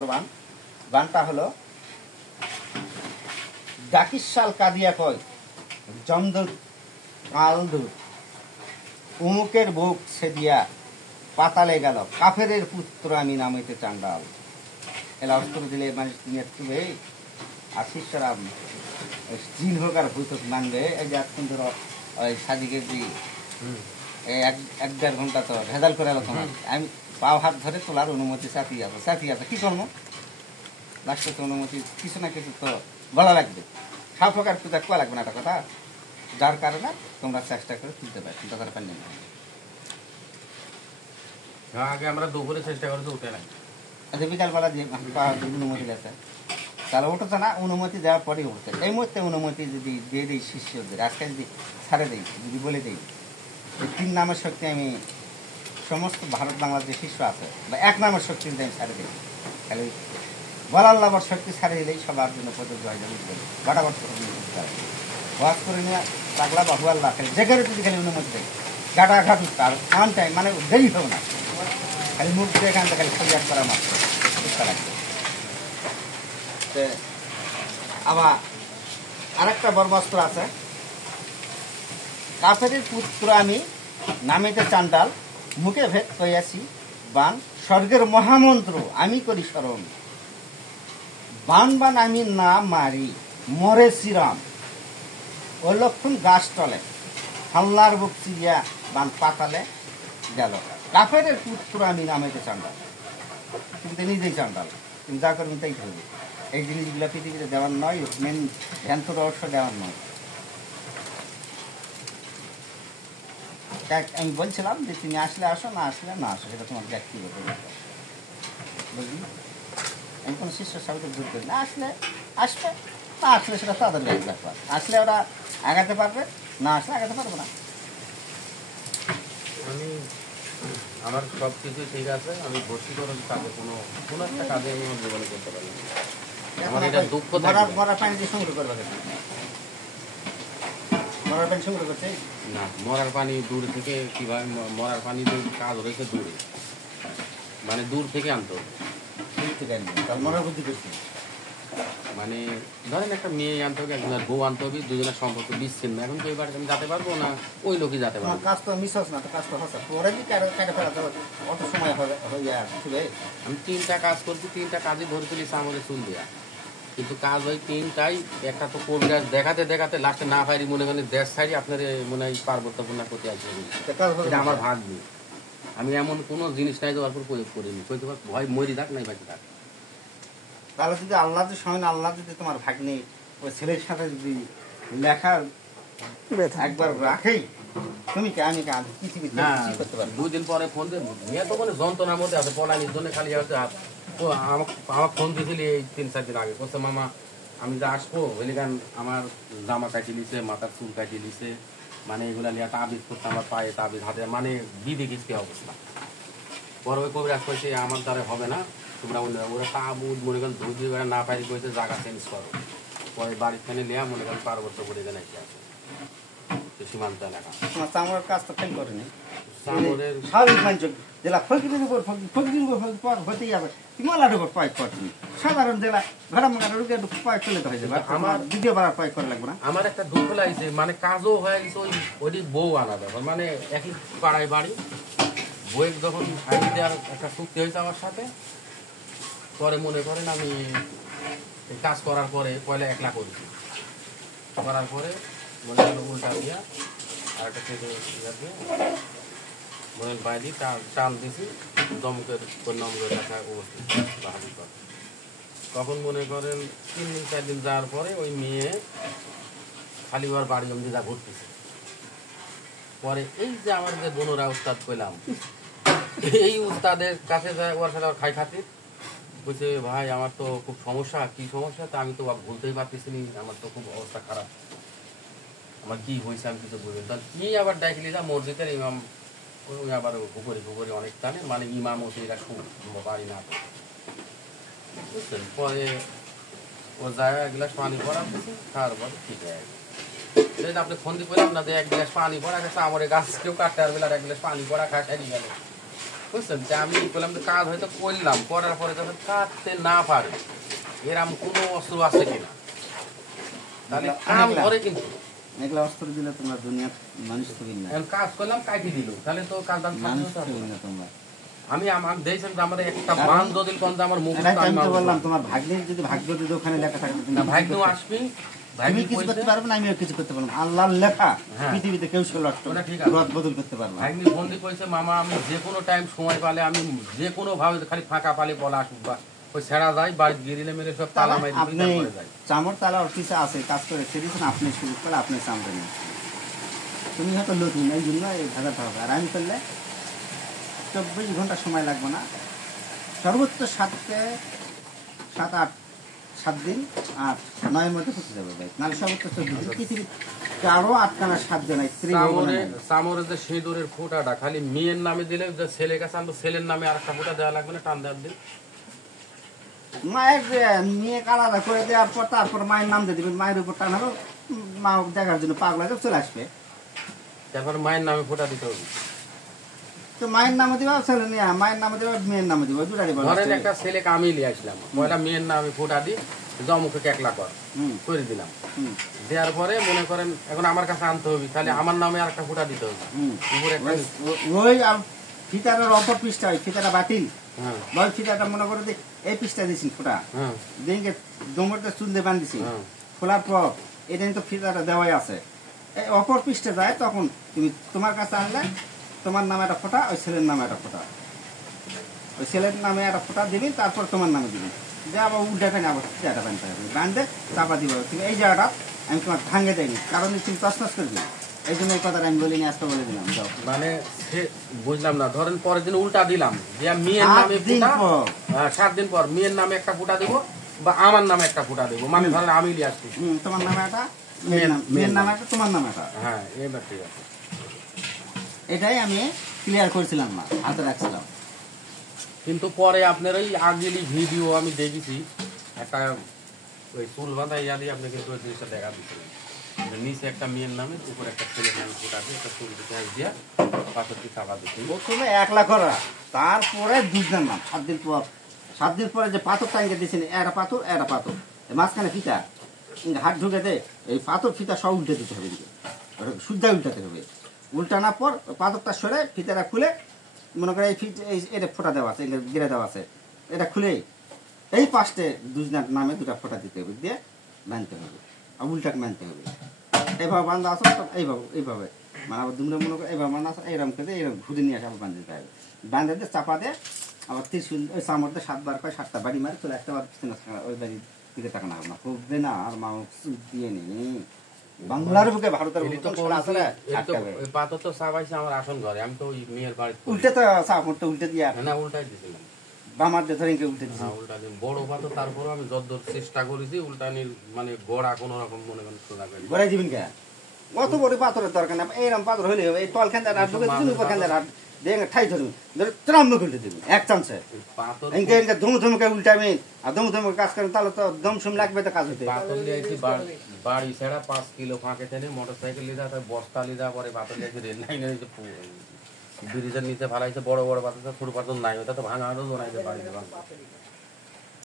গান গানটা হলো ডাকিসাল কাঁদিয়া কয় জমদূত কালদূত উমুকের বুক ছেদিয়া পাতালে গেল কাফেরের পুত্র আমি নামেতে চান্ডাল এলা অস্ত্র দিলে মানুষ নেতৃত্বে আর শিষ্যরা জিন হোক আর ভূত মানবে এই যে এখন ধরো ওই সাদিকের দি এক দেড় ঘন্টা তো ভেজাল করে এলো তোমার আমি পাও হাত ধরে তোলার অনুমতি চাপিয়ে আছে কি করবো লাস্টে তো অনুমতি কিছু না কিছু তো বলা লাগবে সব প্রকার পূজা কোয়া লাগবে না একটা কথা যার কারণে তোমরা চেষ্টা করে তুলতে পারো চিন্তা করে পারেন আগে আমরা দুপুরে চেষ্টা করতে উঠে না আচ্ছা বিকালবেলা যে অনুমতি আছে তাহলে উঠছে না অনুমতি দেওয়ার পরেই উঠছে এই মুহূর্তে অনুমতি যদি দিয়ে দিই শিষ্যদের আজকে যদি ছাড়ে দিই যদি বলে দিই এই 3 নামের শক্তি আমি সমস্ত ভারত বাংলার যে শিষ্য আছে বা 1 নামের শক্তি যদি আমি ছাড়ে দিই তাহলে বলাল্লাবার শক্তি ছাড়িয়ে দিলেই সবার জন্য প্রযোজ্য হয়ে যাবে বাটাবাট ওয়াজ করে নিয়ে পাগলা বা হুয়াল্লাহ খালি যেখানে যদি খালি অনুমতি দেয় গাটা ঘাট আর অন টাইম মানে দেরি হবে না খালি মুখ দিয়ে এখান থেকে খালি ফরিয়াদ করা মাত্র বুঝতে লাগবে আবার আরেকটা বরবস্ত্র আছে কাফেরের পুত্র আমি নামেতে চান্ডাল মুখে ভেদ কইয়াছি বান স্বর্গের মহামন্ত্র আমি করি স্মরণ বান বান আমি না মারি মরে শ্রীরাম ও লক্ষণ গাছ তলে হাল্লার বুক চিরিয়া বান পাতালে গেল কাফেরের পুত্র আমি নামেতে চান্ডাল কিন্তু নিজেই চান্ডাল তুমি যা করবেন তাই করবে এই জিনিসগুলো পৃথিবীতে দেওয়ার নয় মেন ধ্যান তো রহস্য দেওয়ার নয় আমি বলছিলাম যে তুমি আসলে আসো না আসলে না আসো সেটা তোমার ব্যক্তিগত ব্যাপার বুঝলি আমি কোনো শিষ্যর সাথে জোর করি না আসলে আসবে না আসলে সেটা তাদের ব্যাপার আসলে ওরা আগাতে পারবে না আসলে আগাতে পারবে না আমি আমার সব কিছু ঠিক আছে আমি ভর্তি করে কাজে কোনো একটা কাজে আমি আমার জীবনে করতে পারি আমার এটা দুঃখ মরার পানি দিয়ে সংগ্রহ করবে মরার পানি সংগ্রহ করছে না মরার পানি দূর থেকে কিভাবে মরার পানি কাজ হয়েছে দূরে মানে দূর থেকে আনতে হবে মরার বুদ্ধি করছে মানে ধরেন একটা মেয়ে আনতে হবে একজনের বউ আনতে হবে দুজনের সম্পর্ক বিচ্ছিন্ন এখন তো এবার আমি যেতে পারবো না ওই লোকই যেতে পারবো কাজ তো মিস হচ্ছে না তো কাজ তো হচ্ছে পরে কি কেটে ফেলা অত সময় হয়ে আসবে আমি 3টা কাজ করছি 3টা কাজই ধরে তুলিস আমাদের চুল দেওয়া কিন্তু কাজ ওই 3টাই একটা তো কবিরাজ দেখাতে দেখাতে লাস্টে না পারি মনে করেন দেশ ছাড়ি আপনার মনে হয় পার্বত্যপূর্ণা করতে আসবে এটা আমার ভাগ নেই আমি এমন কোনো জিনিস নাই দেওয়ার পর প্রয়োগ করিনি ভয় মরি থাক নাই বাকি থাক তাহলে যদি আল্লাহ সময় আল্লাহ যদি তোমার ভাগ্নে ওই ছেলের সাথে যদি লেখা একবার রাখেই তুমি কে আমি পৃথিবীতে করতে পারবো 2 দিন পরে ফোন দিয়ে মেয়ে তো মানে যন্ত্রণার মধ্যে আছে পলানির জন্য খালি আছে আমার ফোন দিয়েছিল এই 3-4 দিন আগে বলছে মামা আমি যে আসবো ওই গান আমার জামা কাটিয়ে নিছে মাথার চুল কাটিয়ে নিছে মানে এগুলা নিয়ে তাবিজ করতে আমার পায়ে তাবিজ হাতে মানে বিধি কিস্তি অবস্থা পরে ওই কবিরাজ কইছে আমার দ্বারা হবে না তোমরা ওরা তাবুদ মনে করেন ধৈর্য করে না পাই কইতে জায়গা চেঞ্জ করো পরে বাড়ির খানে নেওয়া মনে করেন পার্বত্য করে দেন আছে সীমান্ত এলাকা তোমার চামড়ার কাজ তো ফেল করেনি চামড়ের স্বাভাবিক মানুষ জেলা ফকিরের উপর ফকিরের উপর হতেই যাবে তোমার উপর প্রয়োগ করছি সাধারণ জেলা ঘরে মারা রুগী প্রয়োগ করলে তো হয়ে যাবে আমার দ্বিতীয়বার প্রয়োগ করা লাগবে না আমার একটা দুঃখ লাগছে মানে কাজও হয়ে গেছে ওই বউ আনা ব্যাপার মানে একই পাড়ায় বাড়ি বইয়ের যখন আইনি দেওয়ার একটা চুক্তি হয়েছে আমার সাথে পরে মনে করেন আমি কাজ করার পরে পয়লা 1 লাখ করেছি করার পরে মনে হলো উল্টা দিয়া আর একটা থেকে দিয়ে মনে বাইরে টান দিয়েছি দমকের নম্বর দেখা অবস্থিত বাহাদি কর তখন মনে করেন 3 দিন 4 দিন যাওয়ার পরে ওই মেয়ে খালি ওর বাড়ি অমনি যা ঘুরতেছে পরে এই যে আমার যে বোনরা উস্তাদ পেলাম এই উস্তাদের কাছে যায় ওর সাথে খাই খাতির বলছে ভাই আমার তো খুব সমস্যা কি সমস্যা তা আমি তো ভুলতেই পারতেছি নি আমার তো খুব অবস্থা খারাপ আমার কি হয়েছে আমি কিছু বুঝলাম তাহলে কি আবার ডাকলি যা মসজিদের ইমাম ওই আবার ঘুরে অনেক টানে মানে ইমাম ওতে এরা বাড়ি না বুঝছেন পরে ও জায়গা 1 গ্লাস পানি পড়া খাওয়ার পরে ঠিক হয়ে গেছে আপনি ফোন দিয়ে বললাম না যে 1 গ্লাস পানি পড়া গেছে আমার গাছ কেউ কাটতে পারবে আর 1 গ্লাস পানি পড়া খায় সারি গেল বুঝছেন, যে আমি বললাম যে কাজ হয়তো করলাম, করার পরে যখন কাটতে না পারে এরকম কোনো অস্ত্র আছে কিনা, তাহলে কাম ধরে কিন্তু। এগুলো অস্ত্র দিলে তোমরা দুনিয়া মানুষ তুমি না, এখন কাজ করলাম কাটি দিল, তাহলে তো কাজ দাম মানুষ তুমি না তোমরা। আমি আমার দেখছেন যে আমাদের একটা বান যদি কোন আমার মুখ আমি তো বললাম তোমার ভাগ্যের যদি ভাগ্য যদি ওখানে লেখা থাকে না, ভাগ্য আসবি, আমি কিছু করতে পারবো না, আমিও কিছু করতে পারবো না। আল্লাহর লেখা হ্যাঁ। পৃথিবীতে কেউ রদ বদল করতে পারবো না। ভাগ্নি বন্দি কইছে মামা আমি যে কোনো টাইম সময় পালে আমি যে কোনো ভাবে খালি ফাঁকা পালে বলা আসুক, বা ওই ছেড়া যায় বাড়িতে গিরিলে মেরে সব তালা মারি আপনি চামড় তালা অফিসে আছে কাজ করে সেদিন আপনি শুরু করে আপনি চামড়ে নিয়ে তুমি হয়তো নতুন এই জন্য এই ভাগাতে হবে। আর আমি করলে 24 ঘন্টা সময় লাগবে না, সর্বোচ্চ 7 দিন 8-9 মধ্যে পৌঁছে যাবে ভাই। নাহলে সর্বোচ্চ 14 দিন। পৃথিবীর কারো আটকানা সাধ্য নাই। চামড়ের যে সিঁদুরের ফোঁটাটা খালি মেয়ের নামে দিলে, যে ছেলে কাছে আনবো ছেলের নামে আর একটা ফোঁটা দেওয়া লাগবে না, টান দেওয়ার দিন মায়ের মেয়ে আলাদা করে দেওয়ার পর তারপর মায়ের নাম দিয়ে দিবেন, মায়ের উপর টান হবে, মা দেখার জন্য পাগলা চলে আসবে। তারপরে মায়ের নামে ফোঁটা দিতে হবে। তো মায়ের নামে দিবা ছেলে নিয়ে, মায়ের নামে দিবা মেয়ের নামে দিবা, দুটারই বলা। ধরেন একটা ছেলেকে আমি নিয়ে আসলাম, পয়লা মেয়ের নামে ফোঁটা দিই, জমুখে কেকলা করে দিলাম, দেওয়ার পরে মনে করেন এখন আমার কাছে আনতে হবে, তাহলে আমার নামে আর একটা ফোঁটা দিতে হবে। ওই ফিতাটার অপর পৃষ্ঠা, ওই ফিতাটা বাতিল, ওই ফিতাটা মনে করে এই পৃষ্ঠা দিয়েছি ফোঁটা দিনকে জমরটা চুল দিয়ে বান্ধিছি, খোলার পর এটা তো ফিতাটা দেওয়াই আছে, এই অপর পৃষ্ঠে যায়, তখন তুমি তোমার কাছে আনলে তোমার নামে একটা ফোঁটা, ওই ছেলের নামে একটা ফোঁটা, ওই ছেলের নামে একটা ফোঁটা দিবি, তারপর তোমার নামে দিবি, যে আবার উল্টাটা আবার ফিতাটা বানতে হবে, বান্ধে চাপা দিব। তুমি এই জায়গাটা আমি তোমার ভাঙে দেয়নি, কারণ তুমি তসনস করবি, এই জন্য এই কথাটা আমি বলিনি, আজকে বলে দিলাম। মানে বুঝলাম না, ধরেন পরের দিন উল্টা দিলাম, মেয়ের নামে 7 দিন পর মেয়ের নামে একটা ফোঁটা দিব, বা আমার নামে একটা ফোঁটা দিব, মানে ধরেন আমি নিয়ে আসছি, তোমার নামে একটা, মেয়ের নামে একটা, তোমার নামে একটা। হ্যাঁ, এবার ঠিক আছে। এটাই আমি ক্লিয়ার করেছিলাম না, হাতে রাখছিলাম। কিন্তু পরে আপনার ওই আগেরই ভিডিও আমি দেখেছি, একটা ওই চুল বাঁধা ইয়া দিয়ে আপনি কিন্তু ওই জিনিসটা দেখা দিচ্ছিলেন, নিচে একটা মেয়ের নামে উপরে একটা ছেলের নামে ফোঁটা দিয়ে একটা চুল দিতে দিয়া পাথরটি চাপা দিচ্ছি। প্রথমে 1 লাখ করা, তারপরে 2 জন নাম, 7 দিন পরে যে পাথর টাঙ্গে দিয়েছেন, একটা পাথর মাঝখানে ফিতা হাত ঢুকে দে, এই পাথর ফিতা সব উল্টে দিতে হবে, শুদ্ধা উল্টাতে হবে। উল্টানোর পর পাথরটা সরে ফিতাটা খুলে মনে করে এটা ফোঁটা দেওয়া আছে, গিরে দেওয়া আছে, এটা খুলে এই পাশে 2 জনের নামে 2টা ফোঁটা দিতে হবে, দিয়ে বাঁধতে হবে, আর উল্টাকে বাঁধতে হবে। এইভাবে বান্ধা আসো, এইভাবে মানে আবার দুমরা মনে করে এইভাবে বান্ধা আসো, এইরকম করে এইরকম ঘুরে নিয়ে আসে আবার বাঁধতে দিতে হবে। বাঁধে দিয়ে চাপা দিয়ে আবার 30 ওই চামড়তে 7 বার করে 7টা বাড়ি মারে চলে একটা বার পিছনে ওই বাড়ির দিকে তাকানো হবে না, খুববে না। আর মাউস দিয়ে নি বাংলার বুকে ভারতের পাথর তো চাপাইছে আমার আসন ঘরে, আমি তো ওই মেয়ের বাড়িতে উল্টে তো চাপড়টা উল্টে দিয়ে না উল্টাই দিয়েছিলাম, বামার দিয়ে ধরে উল্টে দিয়েছি। উল্টা দিন বড় পাথর, তারপরে আমি যতদূর চেষ্টা করেছি উল্টানির মানে গোড়া কোনো রকম মনে করেন সোজা করে গড়াই দিবেন কে, অত বড় পাথরের দরকার না, এইরকম পাথর হলে হবে, এই তল খান্দার হাত ঢুকে দিন, উপর খান্দার হাত দেখে ঠাই ধরুন, ধরে ত্রাম উল্টে দেবেন এক চান্সে। পাথর ধুমধুমকে উল্টাবেন আর ধুমধুমকে কাজ করেন, তাহলে তো দমসম লাগবে, তো কাজ হতে। পাথর লিয়েছি বাড়ি ছেড়া 5 কিলো ফাঁকে টেনে মোটরসাইকেল লিদা, তার বস্তা লিদা, পরে পাথর লিয়েছি রেল লাইনের ব্রিজের নিচে ফালাইছে, বড় বড় পাথর, ছোট পাথর নাই, ওটা তো ভাঙা জোনাইতে বাড়িতে ভাঙা।